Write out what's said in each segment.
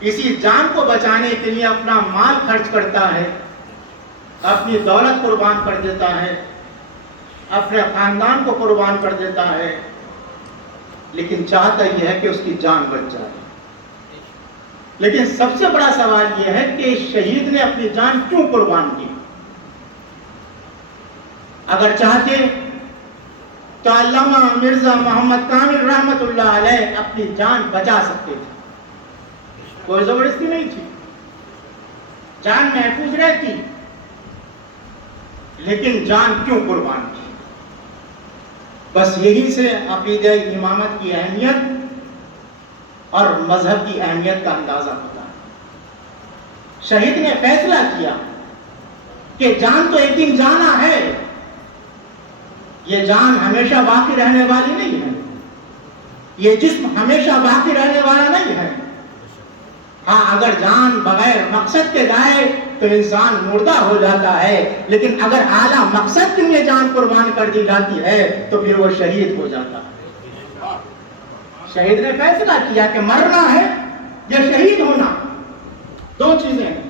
اسی جان کو بچانے کے لیے اپنا مال خرچ کرتا ہے، اپنی دولت قربان کر دیتا ہے، اپنے خاندان کو قربان کر دیتا ہے، لیکن چاہتا یہ ہے کہ اس کی جان بچ جائے۔ لیکن سب سے بڑا سوال یہ ہے کہ شہید نے اپنی جان کیوں قربان کی؟ اگر چاہتے تو علامہ مرزا محمد کامل رحمت اللہ علیہ اپنی جان بچا سکتے تھے، کوئی زبردستی نہیں تھی، جان محفوظ رہتی، لیکن جان کیوں قربان کی؟ بس یہی سے عقیدہ امامت کی اہمیت اور مذہب کی اہمیت کا اندازہ ہوتا ہے۔ شہید نے فیصلہ کیا کہ جان تو ایک دن جانا ہے، یہ جان ہمیشہ باقی رہنے والی نہیں ہے، یہ جسم ہمیشہ باقی رہنے والا نہیں ہے۔ ہاں، اگر جان بغیر مقصد کے جائے تو انسان مردہ ہو جاتا ہے، لیکن اگر اعلیٰ مقصد کے لیے جان قربان کر دی جاتی ہے تو پھر وہ شہید ہو جاتا ہے۔ شہید نے فیصلہ کیا کہ مرنا ہے یا شہید ہونا، دو چیزیں ہیں،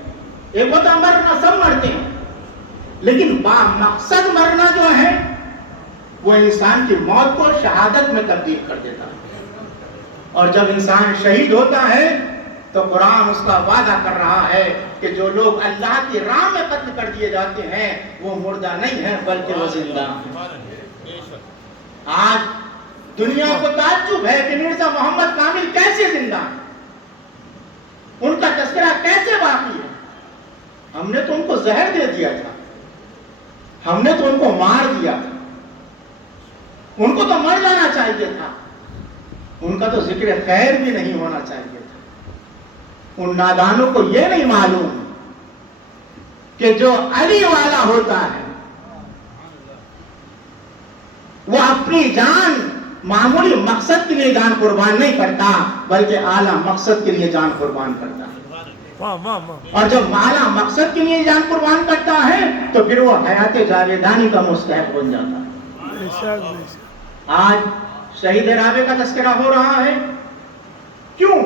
ایک ہوتا مرنا، سب مرتے ہیں، لیکن با مقصد مرنا جو ہے وہ انسان کی موت کو شہادت میں تبدیل کر دیتا ہے۔ اور جب انسان شہید ہوتا ہے تو قرآن اس کا وعدہ کر رہا ہے کہ جو لوگ اللہ کی راہ میں قتل کر دیے جاتے ہیں وہ مردہ نہیں ہیں بلکہ وہ زندہ ہیں۔ آج دنیا کو تعجب ہے کہ مرزا محمد کامل کیسے زندہ ہیں، ان کا تذکرہ کیسے باقی ہے؟ ہم نے تو ان کو زہر دے دیا تھا، ہم نے تو ان کو مار دیا تھا، ان کو تو مر جانا چاہیے تھا، ان کا تو ذکر خیر بھی نہیں ہونا چاہیے تھا۔ ان نادانوں کو یہ نہیں معلوم کہ جو علی والا ہوتا ہے وہ اپنی جان معمولی مقصد کے لیے جان قربان نہیں کرتا بلکہ اعلیٰ مقصد کے لیے جان قربان کرتا ہے۔ اور جب اعلیٰ مقصد کے لیے جان قربان کرتا ہے تو پھر وہ حیات جاویدانی کا مستحق بن جاتا ہے۔ آج شہید رابعہ کا تذکرہ ہو رہا ہے، کیوں؟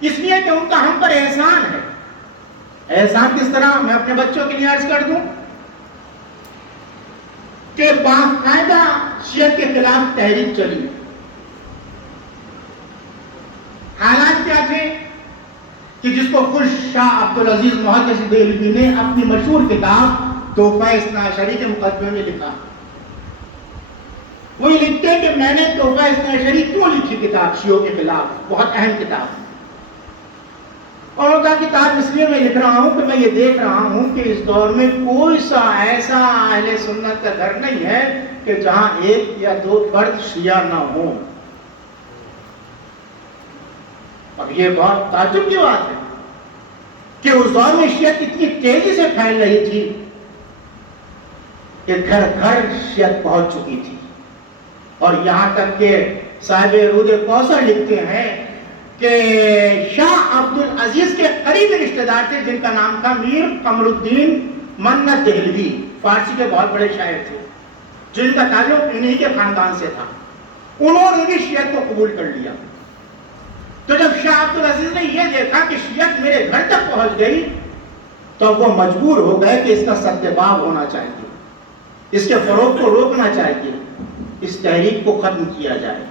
اس لیے کہ ان کا ہم پر احسان ہے۔ احسان کس طرح؟ میں اپنے بچوں کے لیے عرض کر دوں کہ باقاعدہ شیعہ کے خلاف تحریک چلی۔ حالات کیا تھے کہ جس کو خود شاہ عبدالعزیز محدث دہلوی نے اپنی مشہور کتاب تحفہ اثنا عشری کے مقدمے میں لکھا۔ وہ یہ لکھتے ہیں کہ میں نے تحفہ اثنا عشری کیوں لکھی کتاب شیعوں کے خلاف، بہت اہم کتاب، اور ان کا کتاب اس لیے میں لکھ رہا ہوں کہ میں یہ دیکھ رہا ہوں کہ اس دور میں کوئی سا ایسا اہل سنت کا گھر نہیں ہے کہ جہاں ایک یا دو فرد شیعہ نہ ہوں۔ اب یہ بہت تعجب کی بات ہے کہ اس دور میں شیعت اتنی تیزی سے پھیل رہی تھی کہ گھر گھر شیعت پہنچ چکی تھی، اور یہاں تک کہ صاحب رود کوثر لکھتے ہیں کہ شاہ عبدالعزیز کے قریبی رشتہ دار تھے جن کا نام تھا میر قمر الدین منت دہلوی، فارسی کے بہت بڑے شاعر تھے جن کا تعلق انہی کے خاندان سے تھا، انہوں نے بھی شیعت کو قبول کر لیا۔ تو جب شاہ عبدالعزیز نے یہ دیکھا کہ شیعت میرے گھر تک پہنچ گئی تو وہ مجبور ہو گئے کہ اس کا سدباب ہونا چاہیے، اس کے فروغ کو روکنا چاہیے، اس تحریک کو ختم کیا جائے۔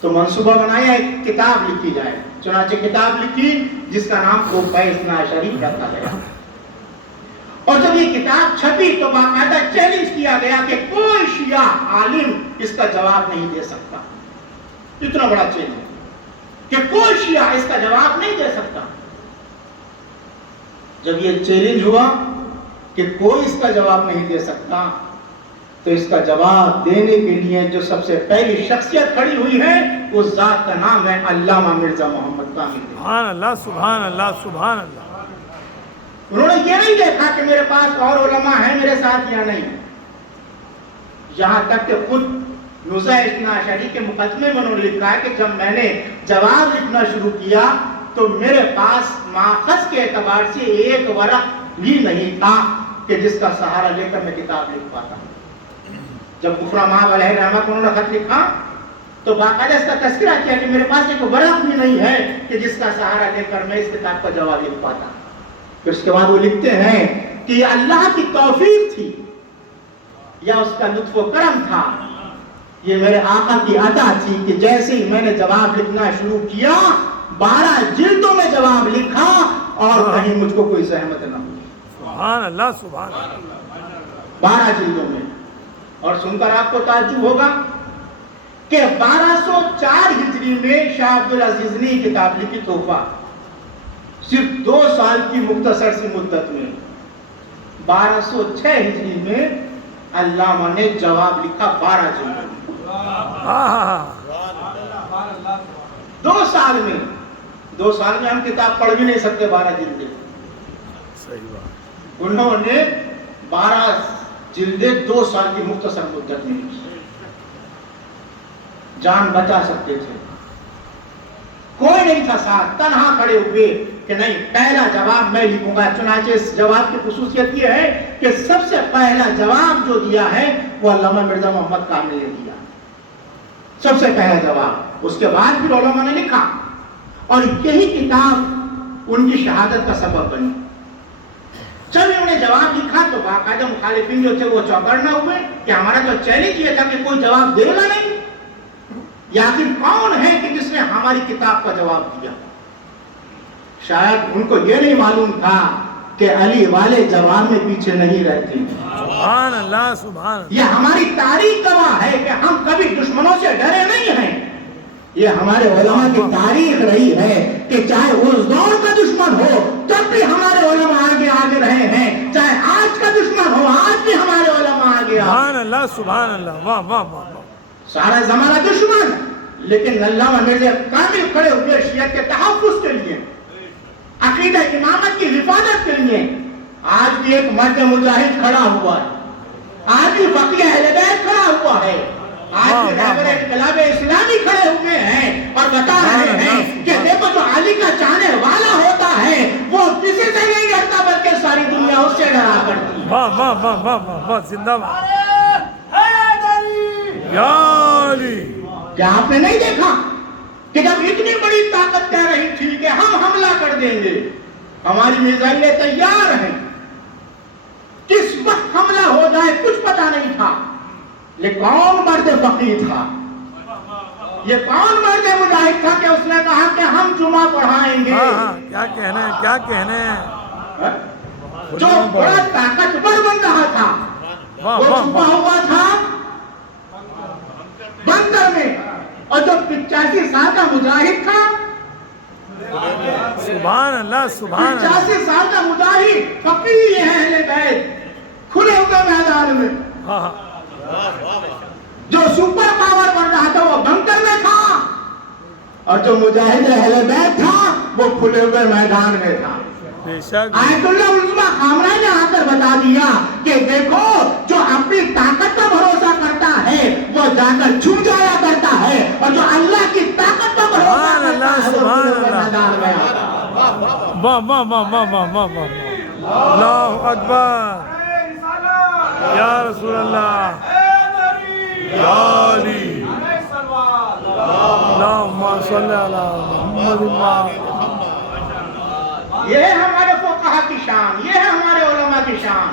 تو منصوبہ بنایا ایک کتاب لکھی جائے، چنانچہ کتاب لکھی جس کا نام تحفہ اثنا عشری رکھا گیا۔ اور جب یہ کتاب چھپی تو باقاعدہ چیلنج کیا گیا کہ کوئی شیعہ عالم اس کا جواب نہیں دے سکتا، اتنا بڑا چیلنج کہ کوئی شیعہ اس کا جواب نہیں دے سکتا۔ جب یہ چیلنج ہوا کہ کوئی اس کا جواب نہیں دے سکتا تو اس کا جواب دینے کے لیے جو سب سے پہلی شخصیت کھڑی ہوئی ہے اس ذات کا نام ہے علامہ مرزا محمد کامل۔ سبحان اللہ، سبحان اللہ، سبحان اللہ۔ انہوں نے یہ نہیں دیکھا کہ میرے پاس اور علماء ہیں میرے ساتھ یا نہیں، یہاں تک کہ خود نزہ اثنا عشری کے مقدمے میں انہوں نے لکھا ہے کہ جب میں نے جواب لکھنا شروع کیا تو میرے پاس ماخذ کے اعتبار سے ایک ورق بھی نہیں تھا کہ جس کا سہارا لے کر میں کتاب لکھ پاتا۔ جب کفر ماب علیہ رحمت انہوں نے خط لکھا تو باقاعدہ اس کا تذکرہ کیا کہ میرے پاس ایک ورق بھی نہیں ہے کہ جس کا سہارا لے کر میں اس کتاب کا جواب لکھ پاتا. پھر اس کے بعد وہ لکھتے ہیں کہ یہ اللہ کی توفیق تھی یا اس کا لطف و کرم تھا، یہ میرے آقا کی عطا تھی کہ جیسے ہی میں نے جواب لکھنا شروع کیا 12 جلدوں میں جواب لکھا اور کہیں مجھ کو کوئی زحمت نہ ہوئی. سبحان اللہ سبحان اللہ. 12 جلدوں میں. اور سن کر آپ کو تعجب ہوگا کہ 1204 ہجری میں شاہ عبدالعزیز نے کتاب لکھی تحفہ، صرف 2 سال کی مختصر سی مدت میں. 1206 ہجری میں علامہ نے جواب لکھا 12 جلدوں میں. 2 سال میں 2 سال میں ہم کتاب پڑھ بھی نہیں سکتے 12 جلدیں. صحیح بات. انہوں نے 12 جلدیں 2 سال کی مختصر مدت میں لکھی. جان بچا سکتے تھے، کوئی نہیں تھا ساتھ، تنہا کھڑے ہوئے کہ نہیں پہلا جواب میں لکھوں گا. چنانچہ اس جواب کی خصوصیت یہ ہے کہ سب سے پہلا جواب جو دیا ہے وہ علامہ مرزا محمد کامل نے دیا، سب سے پہلا جواب. اس کے بعد پھر علماء نے لکھا اور یہی کتاب ان کی شہادت کا سبب بنی. جب انہوں نے جواب لکھا تو باقاعدہ مخالفین جو تھے وہ چوکڑ نہ ہوئے کہ ہمارا تو چیلنج یہ تھا کہ کوئی جواب دے گا نہیں، یا پھر کون ہے کہ جس نے ہماری کتاب کا جواب دیا. شاید ان کو یہ نہیں معلوم تھا کہ علی والے جواب میں پیچھے نہیں رہتے. سبحان اللہ سبحان اللہ. یہ ہماری تاریخ گواہ ہے کہ ہم کبھی دشمنوں سے ڈرے نہیں ہیں. یہ ہمارے علماء کی تاریخ رہی ہے کہ چاہے اس دور کا دشمن ہو تب بھی ہمارے علماء آگے رہے ہیں، چاہے آج کا دشمن ہو آج بھی ہمارے علماء آگے. سبحان اللہ سبحان اللہ. واہ واہ واہ واہ. سارا زمانہ دشمن، لیکن علامہ مرزا کامل کھڑے ہوئے شیعت کے تحفظ کے لیے، عقیدہ امامت کی حفاظت کے لیے. آج بھی ایک مرد مجاہد کھڑا ہوا ہے، آج بھی فقیہ اہل بیت کھڑا ہوا ہے، آج بھی رہبر انقلاب اسلامی کھڑے ہوئے ہیں اور بتا رہے ہیں کہ دیکھو جو علی کا چاہنے والا ہوتا ہے وہ کسی سے نہیں ڈرتا بلکہ ساری دنیا اس سے ڈرا کرتی ہے. واہ واہ واہ واہ واہ واہ. زندہ باد یا علی. کیا آپ نے نہیں دیکھا کہ جب اتنی بڑی طاقت کہہ رہی تھی کہ ہم حملہ کر دیں گے، ہماری میزائلیں تیار ہیں، کس وقت حملہ ہو جائے کچھ پتا نہیں تھا. لیکن کون مرد فقیر تھا، یہ کون مرد مجاہد تھا کہ اس نے کہا کہ ہم جمعہ پڑھائیں گے. کیا کہنے ہیں کیا کہنے ہیں. جو بڑا طاقتور بن رہا تھا وہ چھپا ہوا تھا بندر میں، اور جو 85 سال کا مجاہد تھا، سبحان اللہ سبحان اللہ. 85 سال کا مجاہد فقیر ہے اہل بیت کھلے ہوئے میدان میں. جو سپر پاور بن رہا تھا وہ بنکر میں تھا، اور جو مجاہد اہل بیت تھا وہ کھلے ہوئے میدان میں تھا. آیت اللہ عظمیٰ خامنہ نے آ کر بتا دیا کہ دیکھو جو اپنی طاقت کا بھروسہ کرتا ہے وہ جا کر چھپ جایا کرتا ہے، اور جو اللہ کی طاقت کا بھروسہ کرتا ہے وہ کھلے ہوئے میدان میں آتا ہے. واہ واہ واہ واہ واہ واہ واہ. اللہ اکبر. یا رسول اللہ یا علی. اللہم صلی علی محمد. یہ ہے ہمارے فقہا کی شان، یہ ہے ہمارے علماء کی شان.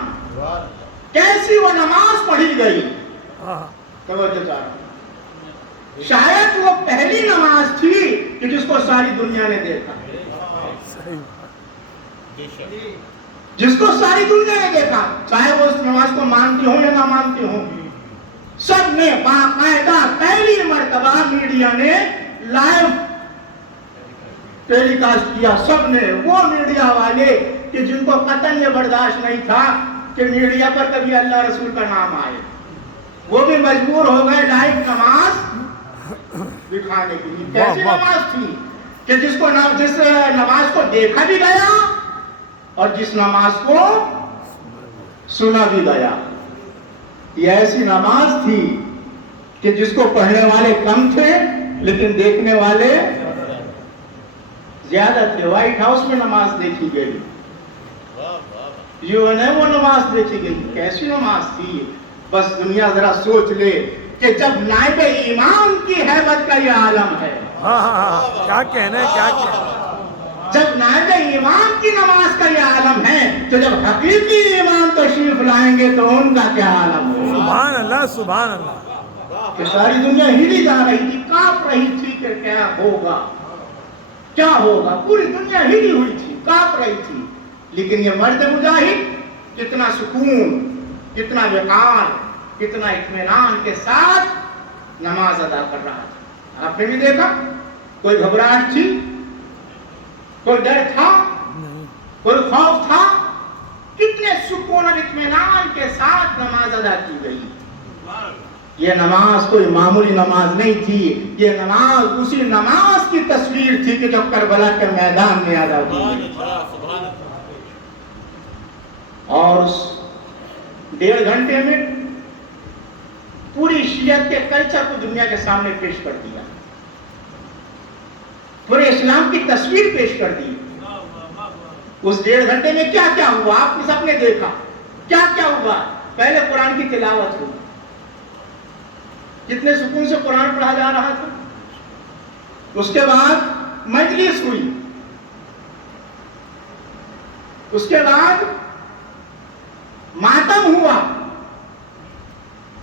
کیسی وہ نماز پڑھی گئی. توجہ چاہیے. شاید وہ پہلی نماز تھی کہ جس کو ساری دنیا نے دیکھا، جس کو ساری دنیا نے دیکھا، چاہے وہ اس نماز کو مانتی ہوں یا نہ مانتی ہوں. سب نے باقاعدہ پہلی مرتبہ میڈیا نے لائیو ٹیلی کاسٹ کیا. سب نے، وہ میڈیا والے کہ جن کو قطعاً یہ برداشت نہیں تھا کہ میڈیا پر کبھی اللہ رسول کا نام آئے، وہ بھی مجبور ہو گئے لائیو نماز دکھانے کے لیے. کیسی نماز تھی کہ جس نماز کو دیکھا بھی گیا اور جس نماز کو سنا بھی گیا. یہ ایسی نماز تھی کہ جس کو پڑھنے والے کم تھے لیکن دیکھنے والے زیادہ تھے. وائٹ ہاؤس میں نماز دیکھی گئی، وہ نماز دیکھی گئی. کیسی نماز تھی بس دنیا ذرا سوچ لے کہ جب نائب امام کی حیبت کا یہ عالم ہے، ہاں ہاں ہاں، کیا کہنا ہے، کیا کہنا ہے. جب نائب امام کی نماز کا یہ عالم ہے، تو جب حقیقی امام تشریف لائیں گے تو ان کا کیا عالم ہے. سبحان اللہ، سبحان اللہ. کہ ساری دنیا ہلی جا رہی تھی، کانپ رہی تھی کہ کیا ہوگا کیا ہوگا. پوری دنیا ہلی ہوئی تھی، کانپ رہی تھی. لیکن یہ مرد مجاہد کتنا سکون، کتنا وقار، کتنا اطمینان کے ساتھ نماز ادا کر رہا تھا. آپ نے بھی دیکھا، کوئی گھبراہٹ تھی، کوئی ڈر تھا، کوئی خوف تھا. کتنے سکون اور اطمینان کے ساتھ نماز ادا کی گئی. یہ نماز کوئی معمولی نماز نہیں تھی، یہ نماز اسی نماز کی تصویر تھی کہ جو کربلا کے میدان میں ادا کی. اور اس 1.5 گھنٹے میں پوری شیعت کے کلچر کو دنیا کے سامنے پیش کر دیا، پورے اسلام کی تصویر پیش کر دی. اس 1.5 گھنٹے میں کیا کیا ہوا آپ نے سب نے دیکھا. کیا کیا ہوا؟ پہلے قرآن کی تلاوت ہوئی، کتنے سکون سے قرآن پڑھا جا رہا تھا. اس کے بعد مجلس ہوئی، اس کے بعد ماتم ہوا،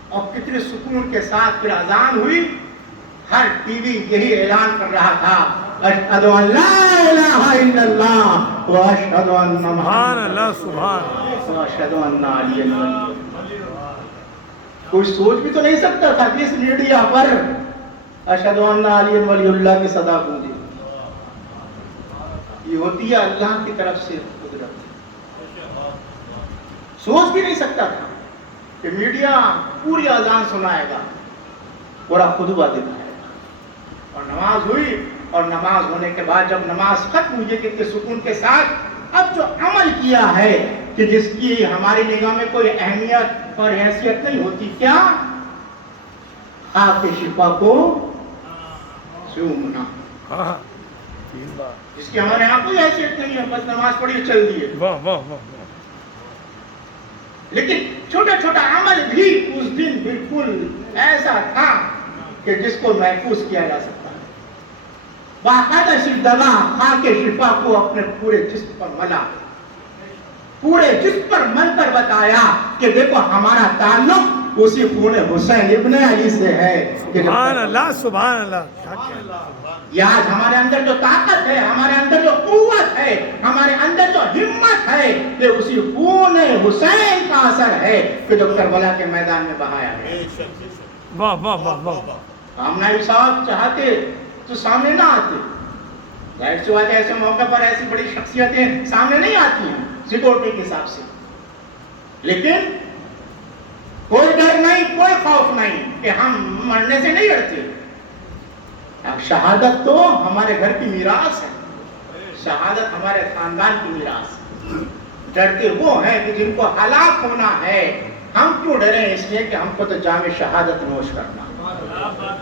اور کتنے سکون کے ساتھ پھر اذان ہوئی. ہر ٹی وی یہی اعلان کر رہا تھا، اشہد ان لا الہ الا اللہ واشہد ان سبحان اللہ، سبحان اللہ. واشہد ان علی اللہ. کوئی سوچ بھی تو نہیں سکتا تھا کہ اس میڈیا پر اشہد ان علی ولی اللہ کی صدا گونجے. یہ ہوتی ہے اللہ کی طرف سے قدرت. سوچ بھی نہیں سکتا تھا کہ میڈیا پوری اذان سنائے گا، پورا خطبہ دکھائے گا. اور نماز ہوئی، اور نماز ہونے کے بعد جب نماز ختم ہوئی کتنے سکون کے ساتھ اب جو عمل کیا ہے کہ جس کی ہماری نگاہ میں کوئی اہمیت اور حیثیت نہیں ہوتی. کیا؟ آپ کے شفا کو چومنا، جس کی ہمارے یہاں کوئی حیثیت نہیں ہے، بس نماز پڑھی چل دیے. واہ واہ واہ. لیکن چھوٹا چھوٹا عمل بھی اس دن بالکل ایسا تھا کہ جس کو محفوظ کیا جا سکتا ہے. باقاعدہ دوا خاک شفا کو اپنے پورے جسم پر ملا، پورے جسم پر مل کر بتایا کہ دیکھو ہمارا تعلق اسی خون حسین ابن علی سے ہے. سبحان اللہ، سبحان اللہ. یہ آج ہمارے اندر جو طاقت ہے، ہمارے اندر جو قوت ہے، ہمارے اندر جو ہمت ہے، یہ اسی خون حسین کا اثر ہے کہ جو کربلا کے میدان میں بہایا ہے. واہ واہ واہ واہ. ہم نائب صاحب چاہتے تو سامنے نہ آتے. ظاہر سی بات ہے ایسے موقع پر ایسی بڑی شخصیتیں سامنے نہیں آتی ہیں سیکورٹی کے حساب سے. لیکن کوئی ڈر نہیں، کوئی خوف نہیں کہ ہم مرنے سے نہیں ڈرتے. شہادت تو ہمارے گھر کی میراث ہے، شہادت ہمارے خاندان کی میراث ہے. ڈرتے وہ ہیں کہ جن کو ہلاک ہونا ہے. ہم کیوں ڈریں؟ اس لیے کہ ہم کو تو جام شہادت نوش کرنا.